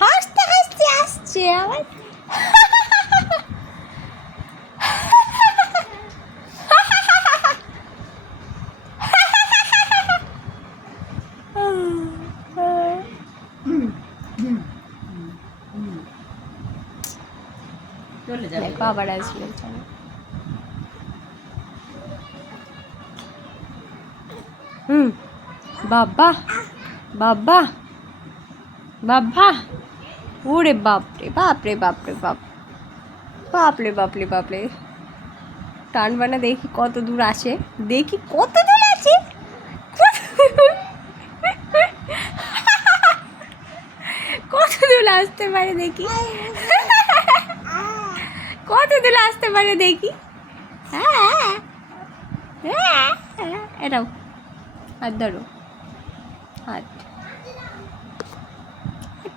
হাসতে হাসতে আসছে আবার। দেখো আবার আসবে। বাবা বাবা বাবা, ওরে বাপরে বাপরে বাপরে বাপ, বাপরে বাপরে বাপরে। টানবানা দেখি কত দূর আসে, দেখি কত দূর আছে, কত দূর আসতে পারে দেখি, কত দূর আসতে পারে দেখি। হ্যাঁ হ্যাঁ, এটাও হাত ধরো, হাত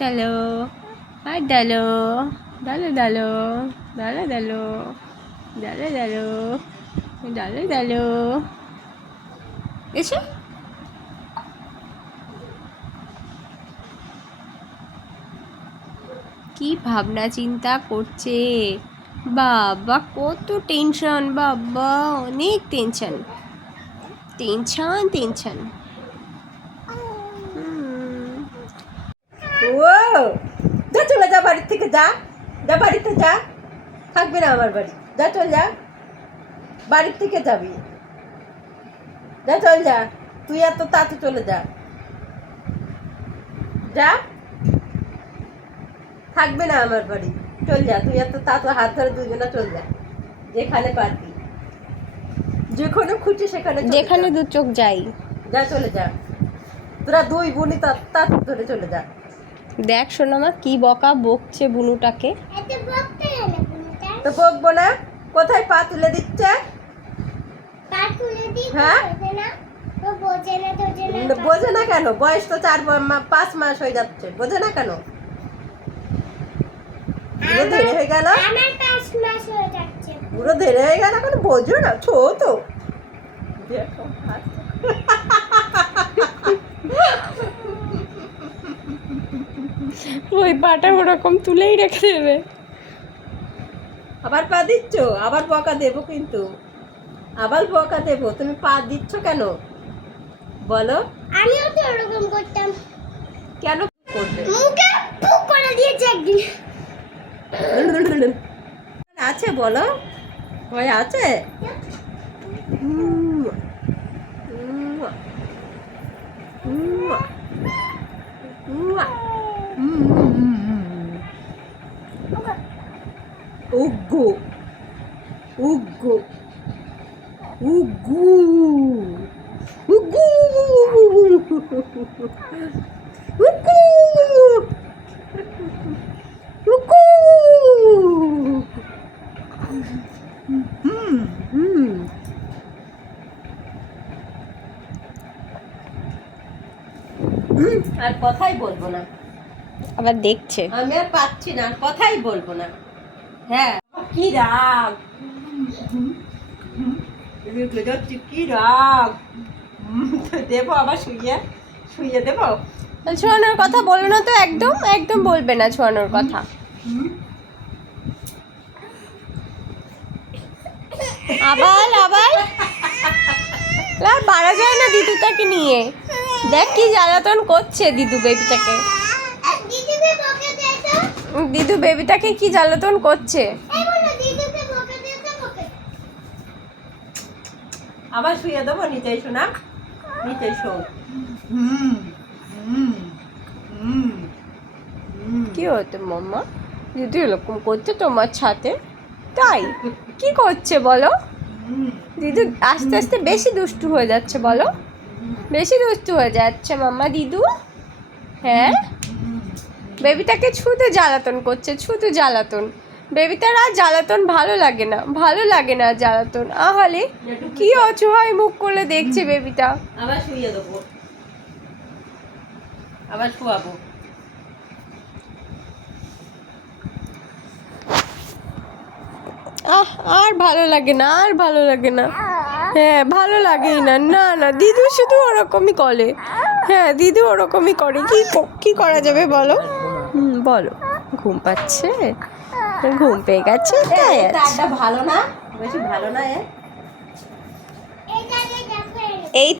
ডালো, হাত ডালো, ডালো ডালো, ডালো ডালো, ডালো ডালো, ডালো ডালো, এসো। কি ভাবনা চিন্তা করছে বাবা, কত টেনশন বাবা, অনেক টেনশন টেনশন টেনশন। ও যা, চলে যা বাড়ির থেকে, যা যা, বাড়িতে যা, থাকবে না আমার বাড়ি, যা চল যা, বাড়ির থেকে যাবি, যা চল যা, তুই এত তাতে চলে যা, যা, থাকবে না আমার বাড়ি, চল যা, তুই এত তাতে হাত ধরে দুজনে চল যা, যেখানে পারবি, যেখানে খুঁজছি সেখানে, যেখানে দু চোখ যাই, যা চলে যা, তোরা দুই বোনই তাতে ধরে চলে যা। দেখ শোনো মা কি বকা বকছে বুনুটাকে। তো বকবো না, কোথায় পা তুলে দিচ্ছে, হ্যাঁ বোঝে না কেন, বয়স তো 4-5 মাস হয়ে যাচ্ছে, বোঝে না কেন, পুরো ধীরে হয়ে গেল, পুরো ধীরে হয়ে গেল, এখন বোঝো না, ছো তো ওই পাটা ওরকম তুলেই রেখে দেবে। আবার পা দিচ্ছ, আবার বকা দেবো কিন্তু, আবার বকা দেবো, তুমি পা দিচ্ছ কেন বলো, আমিও তো এরকম করতাম, কেন করবে, মুখে পুক করে দিয়েছে একদিন। আছে বলো, ভয় আছে, উগ্গু উগ্গু উগ্গু উগ্গু উগ্গু উগ্গু। আর কথাই বলবো না, আবার দেখছে, আমি আর পাচ্ছি না, আর কথাই বলবো না। হ্যাঁ কি রাগ, রেগে যাচ্ছি, কি রাগ, দেবো আবার শুইয়ে শুইয়ে দেবো, ছোঁয়ানোর কথা বলো না তো, একদম একদম বলবে না ছোঁয়ানোর কথা। আবার আবার আর পারা যায় না দিদুটাকে নিয়ে, দেখ কি জ্বালাতন করছে দিদু বেবিটাকে, দিদিকে বকে দে তো, দিদু বেবিটাকে কি জ্বালাতন করছে। এই বলো দিদিকে বকে দে তো, বকে আবার শুয়ে দেবো, নিচেই শোনা, নিচেই শো। কি হতো মাম্মা, দিদু এরকম করছে তোমার সাথে, তাই কি করছে বলো, দিদু আস্তে আস্তে বেশি দুষ্টু হয়ে যাচ্ছে, বলো বেশি দুষ্টু হয়ে যাচ্ছে মাম্মা দিদু। হ্যাঁ বেবিটাকে ছুতে জ্বালাতন করছে, ছুতে জ্বালাতন, বেবিটার আর জ্বালাতন ভালো লাগে না, ভালো লাগে না জ্বালাতন, আহালে কি অসহায় মুখ করলে দেখছে বেবিটা। আবার শুয়ে দেবো, আবার শুয়াবো, আর ভালো লাগে না, আর ভালো লাগে না, হ্যাঁ ভালো লাগেই না, না না দিদু শুধু ওরকমই করে, হ্যাঁ দিদি ওরকমই করে, কি করা যাবে বলো? বলো, ঘুম পাচ্ছে, ঘুম পেয়ে গেছে তাই আছে। আড্ডা ভালো না, বেশি ভালো না এটা দেখো এই